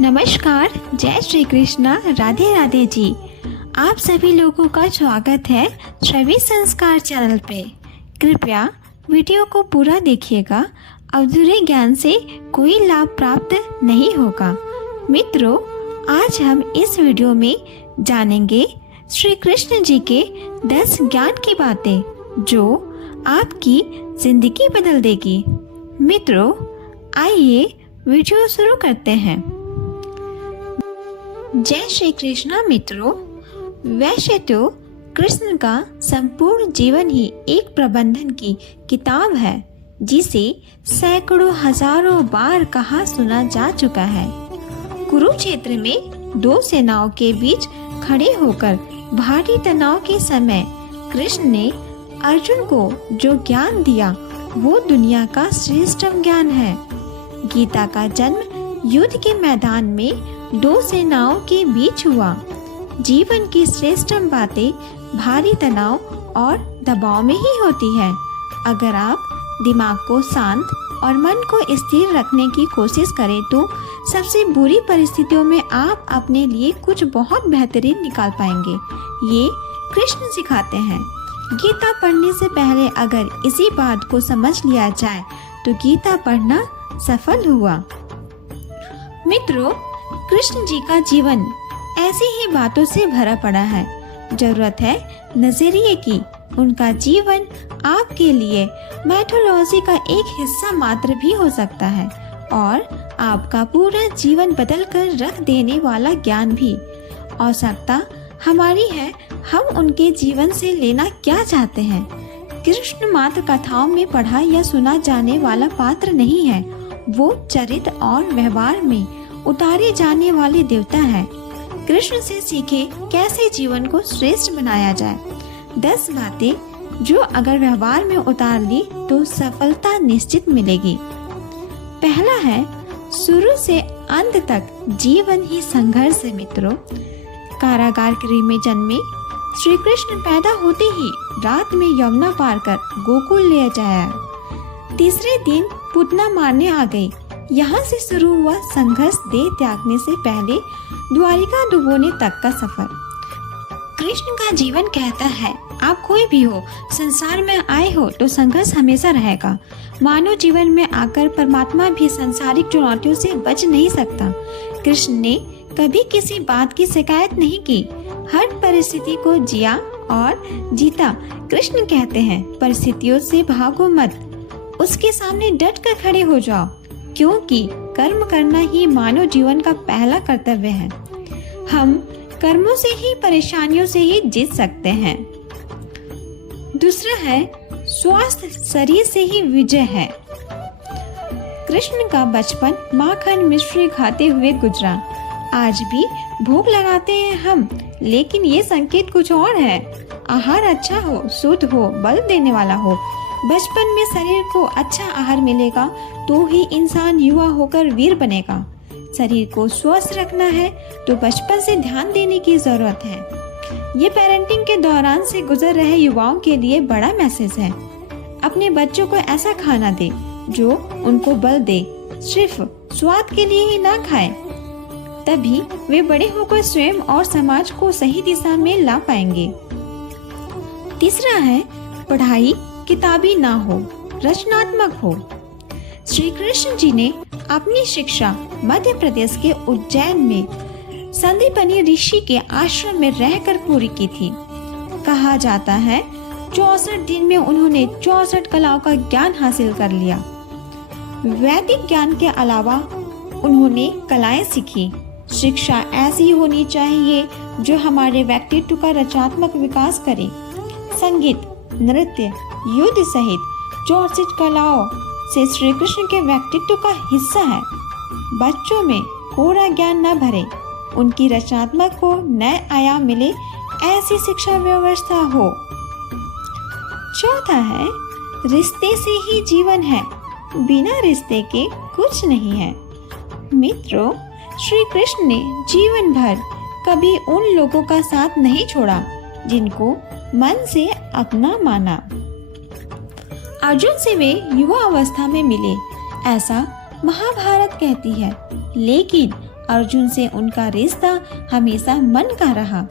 नमस्कार, जय श्री कृष्णा, राधे राधे जी। आप सभी लोगों का स्वागत है श्रवी संस्कार चैनल पे। कृपया वीडियो को पूरा देखिएगा। अधूरे ज्ञान से कोई लाभ प्राप्त नहीं होगा। मित्रों, आज हम इस वीडियो में जानेंगे श्री कृष्ण जी के 10 ज्ञान की बातें जो आपकी जिंदगी बदल देगी। मित्रों, आइए वीडियो शुरू करते हैं। जय श्री कृष्णा। मित्रों, वैसे तो कृष्ण का संपूर्ण जीवन ही एक प्रबंधन की किताब है जिसे सैकड़ों हजारों बार कहा सुना जा चुका है। कुरुक्षेत्र में 2 सेनाओं के बीच खड़े होकर भारी तनाव के समय कृष्ण ने अर्जुन को जो ज्ञान दिया वो दुनिया का श्रेष्ठतम ज्ञान है। गीता का जन्म युद्ध के मैदान में 2 सेनाओं के बीच हुआ। जीवन की श्रेष्ठतम बातें भारी तनाव और दबाव में ही होती है। अगर आप दिमाग को शांत और मन को स्थिर रखने की कोशिश करें तो सबसे बुरी परिस्थितियों में आप अपने लिए कुछ बहुत बेहतरीन निकाल पाएंगे। ये कृष्ण सिखाते हैं। गीता पढ़ने से पहले अगर इसी बात को समझ लिया जाए तो गीता पढ़ना सफल हुआ। मित्रों, कृष्ण जी का जीवन ऐसी ही बातों से भरा पड़ा है। जरूरत है नजरिए की। उनका जीवन आपके लिए मैथोलॉजी का एक हिस्सा मात्र भी हो सकता है और आपका पूरा जीवन बदल कर रख देने वाला ज्ञान भी। आवश्यकता हमारी है, हम उनके जीवन से लेना क्या चाहते हैं। कृष्ण मात्र कथाओं में पढ़ा या सुना जाने वाला पात्र नहीं है, वो चरित्र और व्यवहार में उतारे जाने वाले देवता है। कृष्ण से सीखे कैसे जीवन को श्रेष्ठ बनाया जाए। 10 बातें जो अगर व्यवहार में उतार ली तो सफलता निश्चित मिलेगी। पहला है, शुरू से अंत तक जीवन ही संघर्ष है। मित्रों, कारागार गृह में जन्मे श्री कृष्ण पैदा होते ही रात में यमुना पार कर गोकुल ले जाया। तीसरे दिन पूतना मारने आ गई। यहाँ से शुरू हुआ संघर्ष देह त्यागने से पहले द्वारिका डुबोने तक का सफर। कृष्ण का जीवन कहता है, आप कोई भी हो, संसार में आए हो तो संघर्ष हमेशा रहेगा। मानव जीवन में आकर परमात्मा भी सांसारिक चुनौतियों से बच नहीं सकता। कृष्ण ने कभी किसी बात की शिकायत नहीं की। हर परिस्थिति को जिया और जीता। कृष्ण कहते हैं, परिस्थितियों से भागो मत, उसके सामने डट कर खड़े हो जाओ, क्योंकि कर्म करना ही मानव जीवन का पहला कर्तव्य है। हम कर्मों से ही, परेशानियों से ही जीत सकते हैं। दूसरा है, स्वास्थ्य शरीर से ही विजय है। कृष्ण का बचपन माखन मिश्री खाते हुए गुजरा। आज भी भूख लगाते हैं हम, लेकिन ये संकेत कुछ और है। आहार अच्छा हो, शुद्ध हो, बल देने वाला हो। बचपन में शरीर को अच्छा आहार मिलेगा तो ही इंसान युवा होकर वीर बनेगा। शरीर को स्वस्थ रखना है तो बचपन से ध्यान देने की जरूरत है। ये पेरेंटिंग के दौरान से गुजर रहे युवाओं के लिए बड़ा मैसेज है। अपने बच्चों को ऐसा खाना दे जो उनको बल दे, सिर्फ स्वाद के लिए ही ना खाए, तभी वे बड़े होकर स्वयं और समाज को सही दिशा में ला पाएंगे। तीसरा है, पढ़ाई किताबी ना हो, रचनात्मक हो। श्री कृष्ण जी ने अपनी शिक्षा मध्य प्रदेश के उज्जैन में संदीपनी ऋषि के आश्रम में रहकर पूरी की थी। कहा जाता है 64 दिन में उन्होंने 64 कलाओं का ज्ञान हासिल कर लिया। वैदिक ज्ञान के अलावा उन्होंने कलाएं सीखी। शिक्षा ऐसी होनी चाहिए जो हमारे व्यक्तित्व का रचनात्मक विकास करे। संगीत, नृत्य, युद्ध सहित 64 कलाओं से श्री कृष्ण के व्यक्तित्व का हिस्सा है। बच्चों में कोरा ज्ञान न भरे, उनकी रचनात्मक को नए आयाम मिले, ऐसी शिक्षा व्यवस्था हो। चौथा है, रिश्ते से ही जीवन है, बिना रिश्ते के कुछ नहीं है। मित्रों, श्री कृष्ण ने जीवन भर कभी उन लोगों का साथ नहीं छोड़ा जिनको मन से अपना माना। अर्जुन से वे युवा अवस्था में मिले, ऐसा महाभारत कहती है, लेकिन अर्जुन से उनका रिश्ता हमेशा मन का रहा।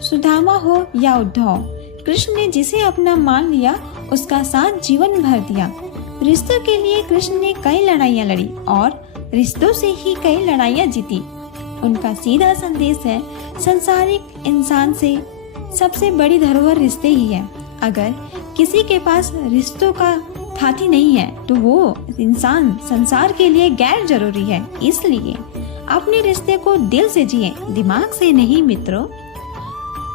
सुदामा हो या उद्धव, कृष्ण ने जिसे अपना मान लिया उसका साथ जीवन भर दिया। रिश्तों के लिए कृष्ण ने कई लड़ाइयाँ लड़ी और रिश्तों से ही कई लड़ाइयाँ जीती। उनका सीधा संदेश है, संसारिक इंसान से सबसे बड़ी धरोहर रिश्ते ही है। अगर किसी के पास रिश्तों का साथी नहीं है तो वो इंसान संसार के लिए गैर जरूरी है। इसलिए अपने रिश्ते को दिल से जिए, दिमाग से नहीं मित्रों।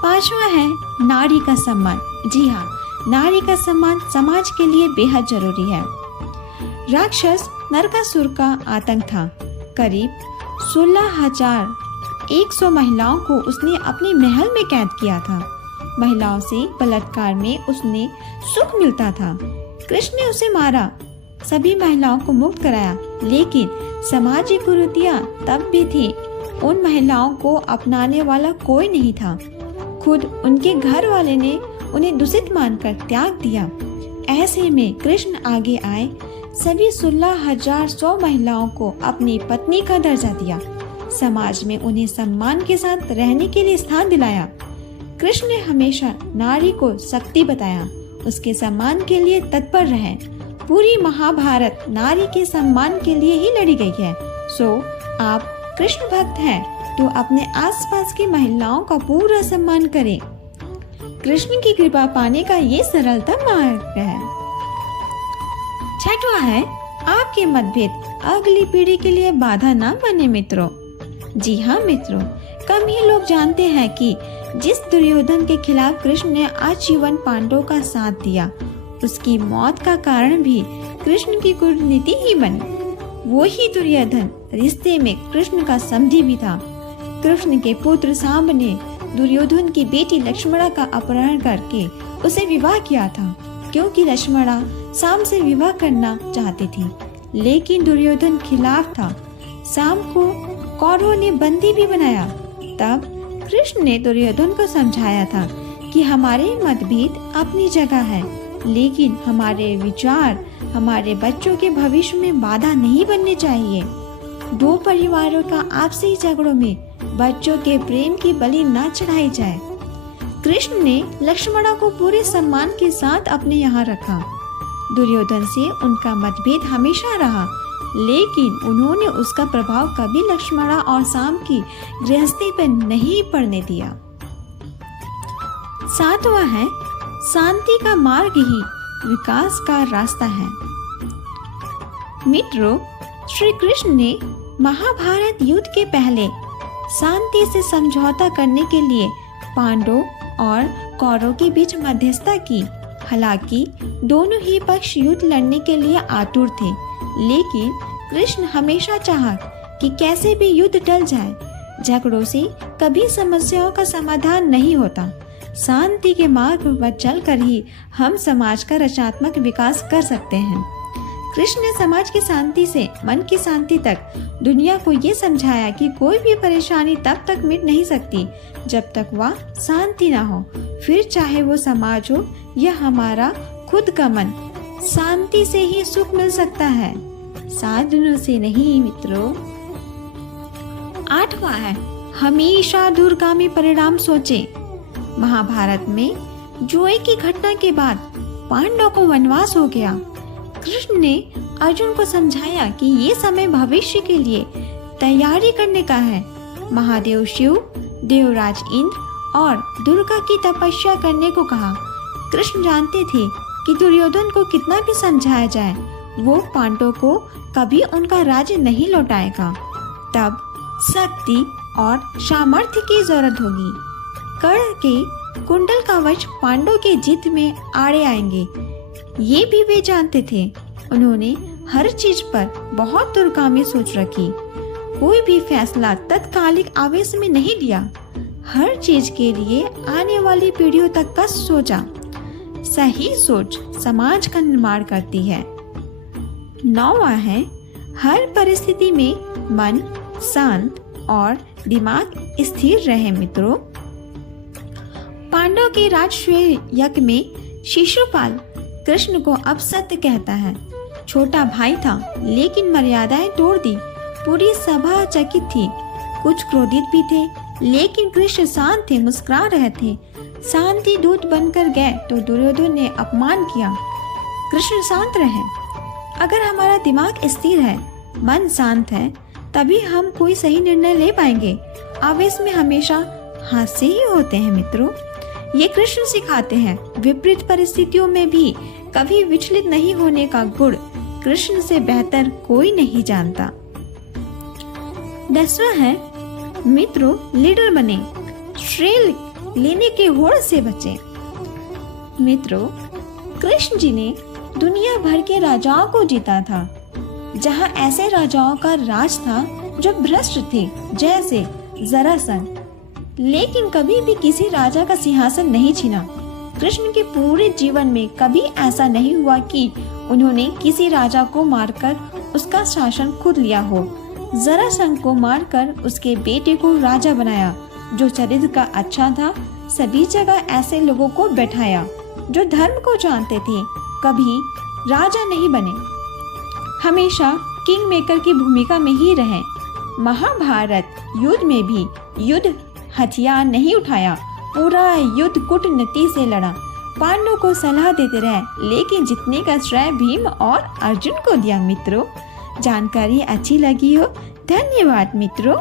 5वां है नारी का सम्मान। जी हाँ, नारी का सम्मान समाज के लिए बेहद जरूरी है। राक्षस नरकासुर का आतंक था। करीब 16,100 महिलाओं को उसने अपने महल में कैद किया था। महिलाओं से बलात्कार में उसने सुख मिलता था। कृष्ण ने उसे मारा, सभी महिलाओं को मुक्त कराया, लेकिन सामाजिक कुरीतियां तब भी थी। उन महिलाओं को अपनाने वाला कोई नहीं था। खुद उनके घर वाले ने उन्हें दूषित मानकर त्याग दिया। ऐसे में कृष्ण आगे आए, सभी 16,100 महिलाओं को अपनी पत्नी का दर्जा दिया। समाज में उन्हें सम्मान के साथ रहने के लिए स्थान दिलाया। कृष्ण ने हमेशा नारी को शक्ति बताया, उसके सम्मान के लिए तत्पर रहे। पूरी महाभारत नारी के सम्मान के लिए ही लड़ी गई है। सो आप कृष्ण भक्त हैं तो अपने आसपास की महिलाओं का पूरा सम्मान करें। कृष्ण की कृपा पाने का ये सरलतम मार्ग है। 6वां है आपके मतभेद अगली पीढ़ी के लिए बाधा ना बने मित्रों। जी हाँ मित्रों, कम ही लोग जानते हैं कि जिस दुर्योधन के खिलाफ कृष्ण ने आजीवन पांडवों का साथ दिया, उसकी मौत का कारण भी कृष्ण की कूटनीति ही बनी। वो ही दुर्योधन रिश्ते में कृष्ण का समधी भी था। कृष्ण के पुत्र सांब ने दुर्योधन की बेटी लक्ष्मणा का अपहरण करके उसे विवाह किया था, क्योंकि लक्ष्मणा सांब से विवाह करना चाहती थी, लेकिन दुर्योधन खिलाफ था। सांब को कौरवों ने बंदी भी बनाया। तब कृष्ण ने दुर्योधन को समझाया था कि हमारे मतभेद अपनी जगह है, लेकिन हमारे विचार हमारे बच्चों के भविष्य में बाधा नहीं बनने चाहिए। दो परिवारों का आपसी झगड़ों में बच्चों के प्रेम की बलि न चढ़ाई जाए। कृष्ण ने लक्ष्मणा को पूरे सम्मान के साथ अपने यहाँ रखा। दुर्योधन से उनका मतभेद हमेशा रहा, लेकिन उन्होंने उसका प्रभाव कभी लक्ष्मणा और सांब की गृहस्थी पर नहीं पड़ने दिया। 7वां है शांति का मार्ग ही विकास का रास्ता है। मित्रों, श्री कृष्ण ने महाभारत युद्ध के पहले शांति से समझौता करने के लिए पांडवों और कौरवों के बीच मध्यस्थता की। हालांकि दोनों ही पक्ष युद्ध लड़ने के लिए आतुर थे, लेकिन कृष्ण हमेशा चाहा कि कैसे भी युद्ध टल जाए। झगड़ों से कभी समस्याओं का समाधान नहीं होता। शांति के मार्ग पर चलकर ही हम समाज का रचनात्मक विकास कर सकते हैं। कृष्ण ने समाज की शांति से मन की शांति तक दुनिया को ये समझाया कि कोई भी परेशानी तब तक मिट नहीं सकती जब तक वह शांति ना हो, फिर चाहे वो समाज हो या हमारा खुद का मन। शांति से ही सुख मिल सकता है, साधनों से नहीं मित्रों। 8वां है हमेशा दूरगामी परिणाम सोचे। महाभारत में जोए की घटना के बाद पांडवों को वनवास हो गया। कृष्ण ने अर्जुन को समझाया कि ये समय भविष्य के लिए तैयारी करने का है। महादेव शिव, देवराज इंद्र और दुर्गा की तपस्या करने को कहा। कृष्ण जानते थे कि दुर्योधन को कितना भी समझाया जाए, वो पांडवों को कभी उनका राज्य नहीं लौटाएगा। तब शक्ति और सामर्थ्य की जरूरत होगी। कर्ण के कुंडल का वश पांडवों के जीत में आड़े आएंगे, ये भी वे जानते थे। उन्होंने हर चीज पर बहुत दूरगामी सोच रखी। कोई भी फैसला तत्कालिक आवेश में नहीं लिया। हर चीज के लिए आने वाली पीढ़ियों तक का सोचा। सही सोच समाज का निर्माण करती है। 9वां है हर परिस्थिति में मन शांत और दिमाग स्थिर रहे। मित्रों, पांडव के राजसूय यज्ञ में शिशुपाल कृष्ण को अब सत्य कहता है। छोटा भाई था, लेकिन मर्यादाएं तोड़ दी। पूरी सभा चकित थी। कुछ क्रोधित भी थे, लेकिन कृष्ण शांत थे, मुस्कुरा रहे थे। शांति दूत बनकर गए तो दुर्योधन ने अपमान किया। कृष्ण शांत रहे। अगर हमारा दिमाग स्थिर है, मन शांत है, तभी हम कोई सही निर्णय ले पाएंगे। आवेश में हमेशा हादसे ही होते हैं मित्रों। ये कृष्ण सिखाते हैं, विपरीत परिस्थितियों में भी कभी विचलित नहीं होने का गुण कृष्ण से बेहतर कोई नहीं जानता। 10वां है मित्रों, लीडर बने, श्रेय लेने के होड़ से बचे। मित्रों, कृष्ण जी ने दुनिया भर के राजाओं को जीता था। जहां ऐसे राजाओं का राज था जो भ्रष्ट थे, जैसे जरासंध, लेकिन कभी भी किसी राजा का सिंहासन नहीं छीना। कृष्ण के पूरे जीवन में कभी ऐसा नहीं हुआ कि उन्होंने किसी राजा को मारकर उसका शासन खुद लिया हो। जरासंध को मारकर उसके बेटे को राजा बनाया, जो चरित्र का अच्छा था। सभी जगह ऐसे लोगों को बैठाया जो धर्म को जानते थे, कभी राजा नहीं बने, हमेशा किंग मेकर की भूमिका में ही रहे। महाभारत युद्ध में भी युद्ध हथियार नहीं उठाया, पूरा युद्ध कूटनीति से लड़ा। पांडवों को सलाह देते रहे, लेकिन जीतने का श्रेय भीम और अर्जुन को दिया। मित्रों, जानकारी अच्छी लगी हो? धन्यवाद मित्रों।